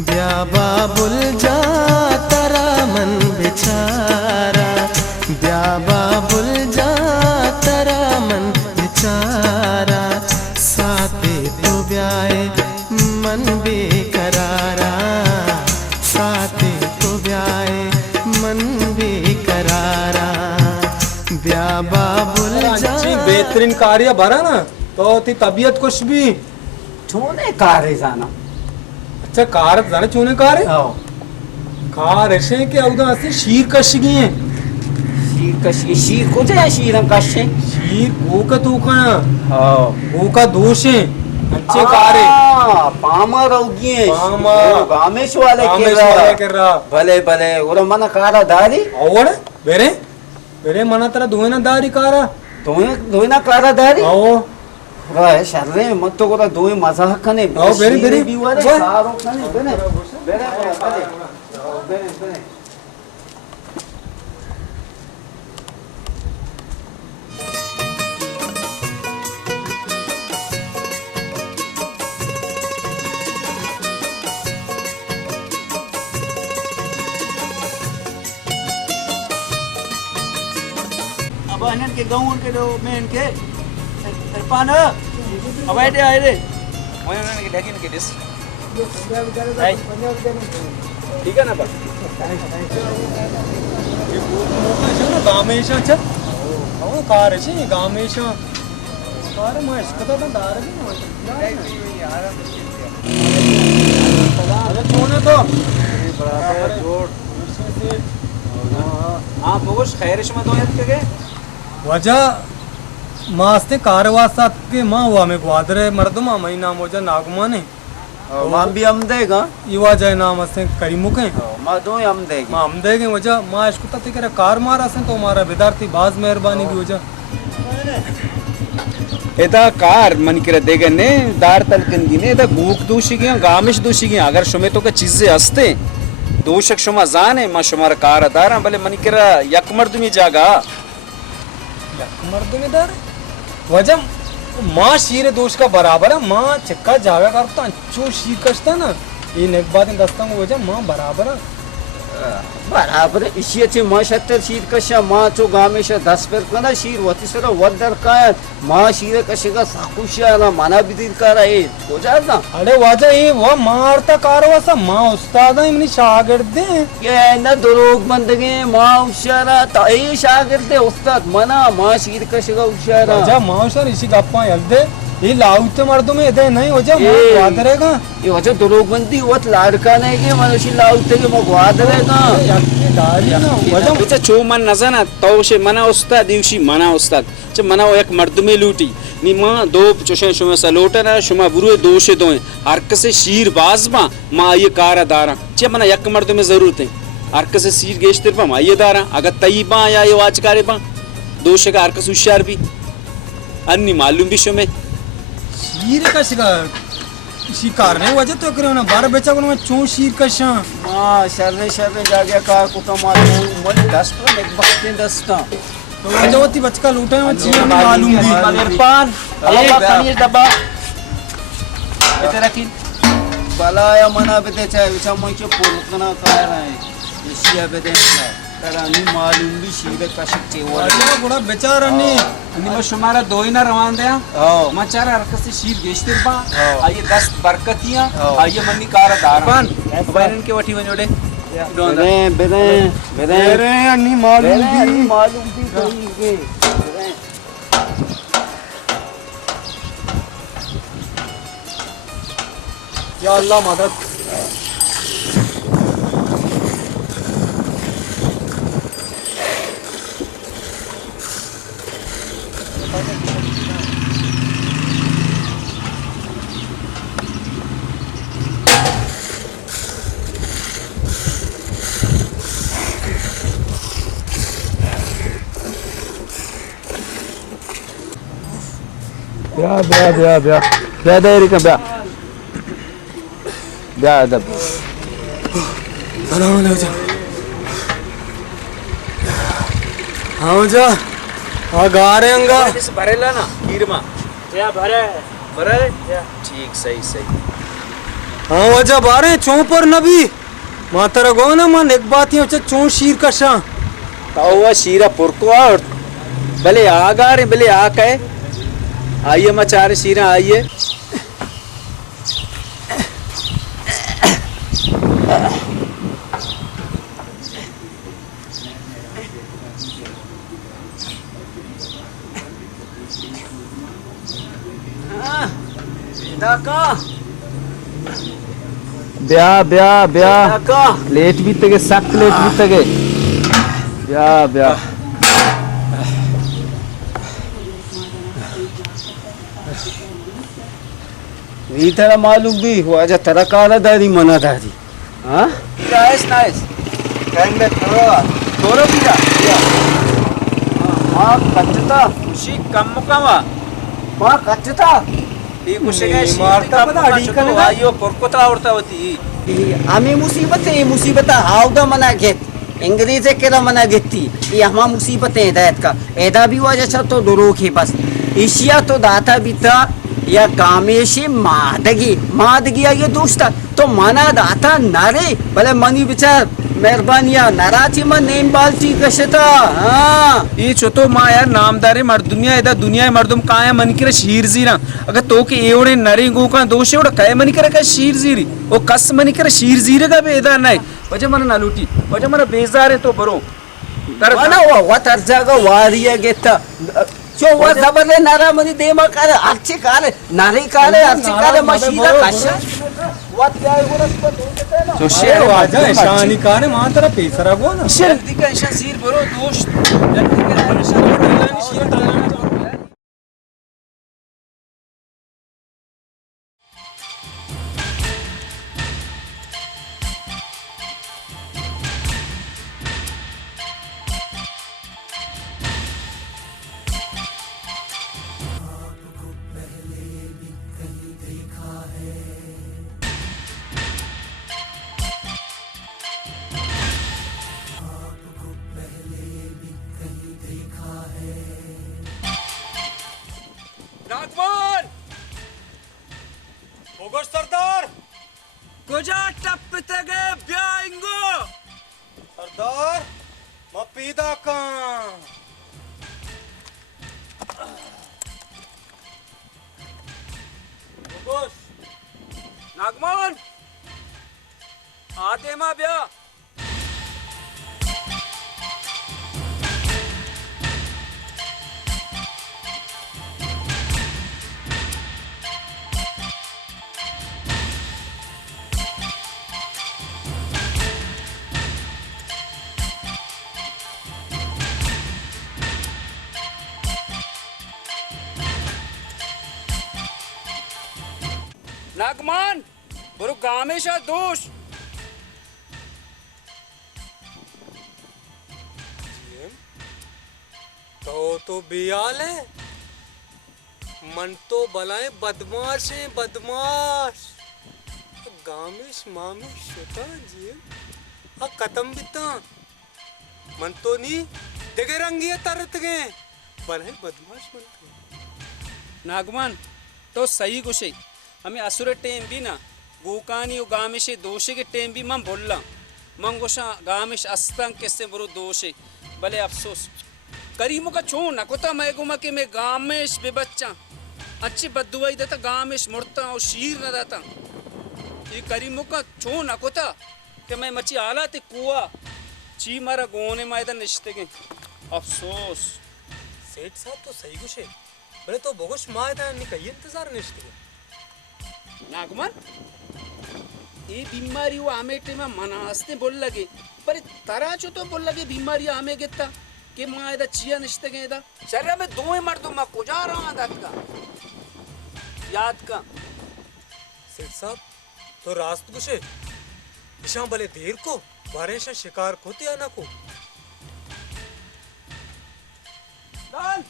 ब्याबा bull जा तारा मन बेचारा, ब्याबा बुल जा तारा मन बेचारा, साथे तो ब्याए मन बेकरारा, साथे तो ब्याए मन बेकरारा, ब्याबा बुल जा। बेहतरीन कार्य भरा ना तो थी तबीयत कुछ भी चूने कार्य जाना। अच्छा कार जाने चूने कार है कार ऐसे के उधर से शीर कश गई है। शीर कशी शीर को जाए शीर हम कशे शीर वो का तू का वो का दोष है। अच्छे कार है पामा रहोगी पामा गामेश वाले कर रहा भले भले वो मना कारा दारी और बेरे बेरे मना तेरा धोना दारी कारा दोना कारा दारी आओ राय शर्रे मत तो कोरा दोई मजाक कने आओ बेरे बेरे बीवारे सारो कने बेरे बेरे बेरे बेरे बेरे अब अनन के गांव के दो में इनके तरपान अब आए दे मैं उन्होंने के ढकी के दिस ठीक है ना बस गामेश अच्छा आओ कार है गामेश कार मैं इसका तो दार भी अरे छोड़ने तो बराबर जोड़ हां बोश खैरिश में दो के वजह मास्ते कारवासात के माँ हुआ में ग्वादरे मर्दमा महीना मोजा नागमा ने मां भी हम देगा युवा जय नाम से करीमुक है मां दो हम देगी माँ हम देगे वजह माँ इसको तते करे कार मारा से तो हमारा विद्यार्थी बाज मेहरबानी भी वजह एदा कार मन करे देगे ने दार तलकन गिने एदा गूक दूषी गया गामिश दूषी गया अगर शुमे तो के चीजें हस्ते दोषक शुमा जाने माँ शुमार कार अदारा भले मन करे यक मर्दमी जागा यक मर्दमी दार वजह माँ शीर दोष का बराबर है माँ चिक्का जागा करता अच्छो शीर कशता ना ये नेक बात दस्ता हूँ वजह माँ बराबर है बराबर इसी अच्छे मां शतर शीर कशा मां चो गामेश 10 पेर कना शीर वती सर वदर काय मां शीर कशेगा साकुशा ना माना बिदिर करा ए हो जाता अरे वजह ये वो मारता कारवासा माँ उस्ताद है इमनी शागिर्द है ये ना दरोग बंदगे मां उशारा ताई शागिर्द उस्ताद मना मां शीर कशेगा उशारा वजह माँ उशार इसी गप्पा यल्दे ये लाउते मर्दों में इधर नहीं हो जा माँ याद रहेगा ये वजह दरोग बंदी वत लाड़का नहीं के मनुष्य लाउते के मग याद रहेगा दारी ना वजह बेचा चो मन नजाना तो शे मना उस्ताद दिवशी मना उस्ताद च मना वो एक मर्द में लूटी नी माँ दो चोशे शुमा सलोटा ना शुमा बुरुए दोषे दोए हरक से शीर बाजमा माँ ये कार दारा चे मना एक मर्द में जरूरत है हरक से शीर गेश्तर पा माँ ये दारा अगर तईबा या ये वाचकारे पा दोषे का हरक सुशार भी अन्नी मालूम भी शुमे शीर का शिकार नहीं वजह तो करे ना 12 बेचा को मैं चो शीर का शा मां शर्रे शर्रे जागे कार को कमा मन 10 तो एक बक्ते 10 का तो वजह होती बचका लूटा है चीज में मालूम भी इरफान अल्लाह खानी डब्बा इधर रखी बलाया मना बेते चाहे विचा मन के पोरकना कर रहा है ये शिया बेते करानी मालूम भी शीर कशक चेवा अरे बड़ा बेचारा ने अन्नी में शुमारा दो ही ना रवान दया मचार हरक से शीर गेश्तर पा आये 10 बरकतियां आये मन्नी कार दारा पान बैरन के वठी वजोड़े बेरे बेरे बेरे अरे अन्नी मालूम भी करेंगे या अल्लाह मदद ब्या देरी का ब्या अदब हाँ जा हाँ गा रहे अंगा भरेला ना खीर मा या भरे भरे ठीक सही सही हाँ वजह बारे चों पर नबी मातरा गो ना मन एक बात ही चों शीर कशा तावा शीरा पुरको और भले आगा रे भले आ कहे आइए मचारे शीरा आइए ब्याह ब्याह ब्याह लेट भी तगे सख्त लेट भी तगे ब्याह ब्याह नी तेरा मालूम भी हुआ जा तेरा काला दारी मना दारी हाँ नाइस नाइस कहने तोरो बिया माँ कच्चता खुशी कम मुकावा माँ कच्चता ಈ ಖುಷಿಗೆ ಮಾರ್ತಾ ಬದ ಅಡಿಕನ ಅಯ್ಯೋ ಪೊರ್ಕೋತಾ ಅವರ್ತಾವತಿ आम्ही मुसीबत हावदा मना घेत इंग्रजी केला मना घेतली ही आम्हा मुसीबत आहेत का एदा भी वाजा तो डोरोक हे बस एशिया तो दाता बिता या कामेशी मादगी ये दोस्त तो मना दाता नारे भले मनी विचार मेहरबानिया नाराची मन नेम बालची कशता हाँ ಈ ಚೊತೋ ಮಾ ಯಾರ್ ನಾಮದಾರಿ ಮರ್ ದುನಿಯಾ ಇದ ದುನಿಯಾ ಮರ್ದುಮ್ ಕಾಯ ಮನಿಕಿರ ಶೀರ್ಜೀರಾ ಅಗ ತೋಕೆ ಏವಡೆ ನರಿ ಗೋಕ ದೋಷೆ ಓಡ ಕಯ ಮನಿಕಿರ ಕ ಶೀರ್ಜೀರಿ ಓ ಕಸ್ ಮನಿಕಿರ ಶೀರ್ಜೀರಗ ಬೇದ ನೈ ವಜ ಮನ ನಾಲೂಟಿ ವಜ ಮನ ಬೇಜಾರೆ ತೋ ಬರೋ ತರ wana wa tarjaga wariya getta जो वा जबरले नारा मनी देमा काले आरची काले नारी काले आरची काले मशीदा कशा वा त्याय वरस पण तो शेर वाजा शानी काने मातरा पेसरा गो ना जल्दी का ऐसा सीर बरो दोस्त जल्दी का ऐसा टलानी शीर टलाना नागवान ओगो सरदार कुजा टप तगे ब्याइंगो सरदार मपीदा का ओगोश नागमान आते मा ब्या नागमान बरु गामेशा दोष तो बियाल है मन तो बलाए बदमाश है बदमाश गामिश मामिश होता जी आ कतम बिता मन तो नहीं देखे रंगी तरत गए बलाए बदमाश मन तो नागमान तो सही कुछ हमें असुर टेम भी ना गोकानी और गामेशे दोषे के टेम भी मैं बोलला मंगोशा गामेश अस्तं कैसे बरो दोषे भले अफसोस करीमो का छो ना कोता मैं गुमा के मैं गामेश बेबच्चा अच्छी बद्दुआई देता गामेश मुड़ता और शीर न देता ये करीमो का छो ना कोता कि मैं मची आला ते कुआ ची मारा गोने में इधर निश्ते के अफसोस सेठ साहब तो सही कुछ है बड़े तो बोगश माँ था निकल इंतजार निश्चित नागमान ये बीमारी वो आमे टेमा मनास्ते बोल लगे पर तराचो तो बोल लगे बीमारी आमे गेता के माँ इधर चिया निश्ते गए इधर शरीर में दो ही मर्दों माँ को जा रहा दाद का याद का सेठ साहब तो रास्त कुछ है ईशा भले देर को बारेशा शिकार खोते या ना को लाल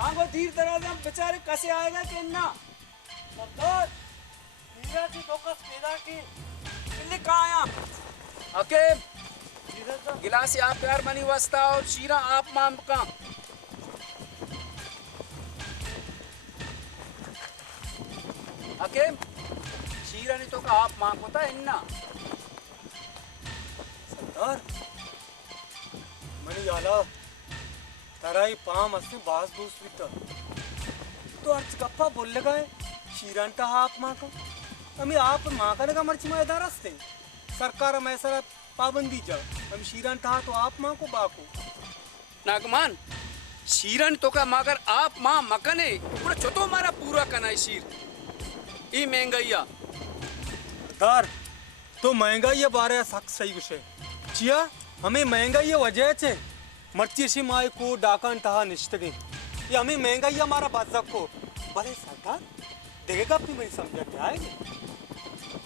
आंगो धीर दराज हम बेचारे कैसे आएगा कि ना सरदार हीरा की दोकस पैदा की किल्ली कहाँ आया ओके गिलास आप प्यार मनी वस्ता और शीरा आप माम का शीरानी तो का आप मां होता है इन्ना सरदार मनी आला तराई पाम असने बास दोस्त बिता तो अर्च गप्पा बोल लगा है शीरांटा आप मां का हमें आप मां का लगा मर्ची मायदार असते सरकार में ऐसा पाबंदी जा हम शीरांटा तो आप मां को बाको नागमान शीरन तो का मगर आप मां मकने पूरा छोटो मारा पूरा कनाई शीर ई महंगाईया सरदार तो महंगाई बारे सख्त सही विषय चिया हमें महंगाई वजह से मर्ची से माए को डाकान टहा निश्तगे ये हमें महंगाई हमारा बादशाह को भले सरकार देखेगा अपनी मेरी समझ में आएगी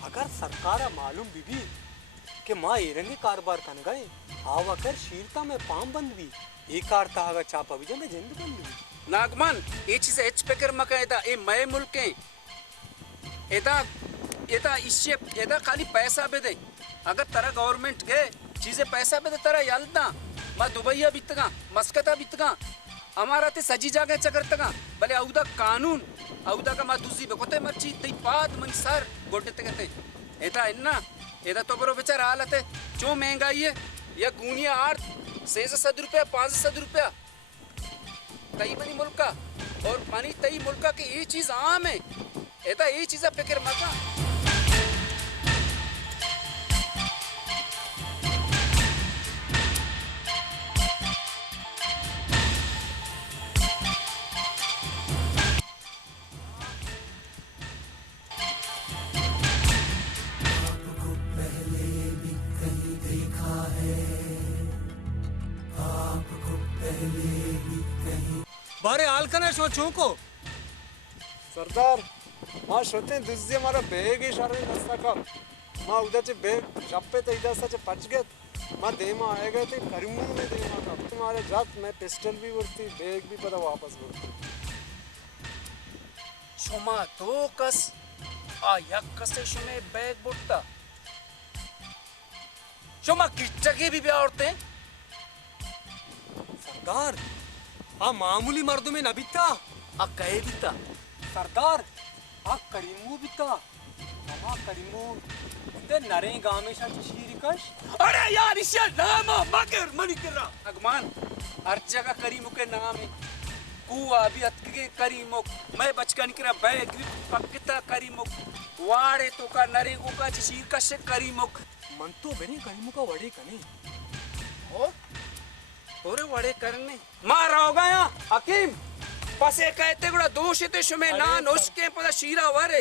अगर सरकार मालूम बीबी कि माँ एरंगे कारोबार कन गए आव अगर शीरता में पाम बंद भी एक कारता आगा चापा भी जमे जिंद बंद भी नागमान ये चीज एच पेकर मका एदा ए मय मुल्क के एदा एदा इससे एदा खाली पैसा बे दे अगर तरह गवर्नमेंट के चीजें पैसा बे दे तरह यालदा मा दुबईया बितगा मस्कता बितगा हमारा ते सजी जागे चकरतगा भले औदा कानून औदा का मा दूसरी बकोते मर्ची तई पाद मन सर गोटे ते कहते एदा इन्ना एदा तो बरो बेचारा हालत है जो महंगाई है या गुनिया 600 रुपया 500 रुपया तई बनी मुल्क का और मानी तई मुल्क का कि ये चीज आम है एदा ये चीज पेकर मका बारे हाल कने सोचो को सरदार मां श्रोते दुसरे मारा बेग इशारे नसता का मां उधरचे बेग शप्पे ते इधर सच पच गए मां देमा आए गए थे करीमू में देमा का तुम्हारे जात मैं पिस्टल भी उड़ती बेग भी पता वापस उड़ती शुमा तो कस आ यक कसे शुमे बैग बुट्टा शुमा किचके भी औरतें सरदार आ मामूली मर्दों में न बिता आ कहे बिता सरदार आ करीमू बिता मामा करीमू दे नरे गांव में शाच शीरिकश अरे यार इसे नाम मगर मनी कर रहा अगमान हर जगह करीमो के नाम है कुआ भी अतके करीमो मैं बचकन करा बैग भी पक्किता करीमो वाड़े तो का नरे को का शीर का से करीमो मन तो बेरे करीमू का वड़े कने हो ओरे वड़े करने मार हो गया हकीम पसे कहते गुड़ा दोष ते शुमे ना नोश के पता शीरा वरे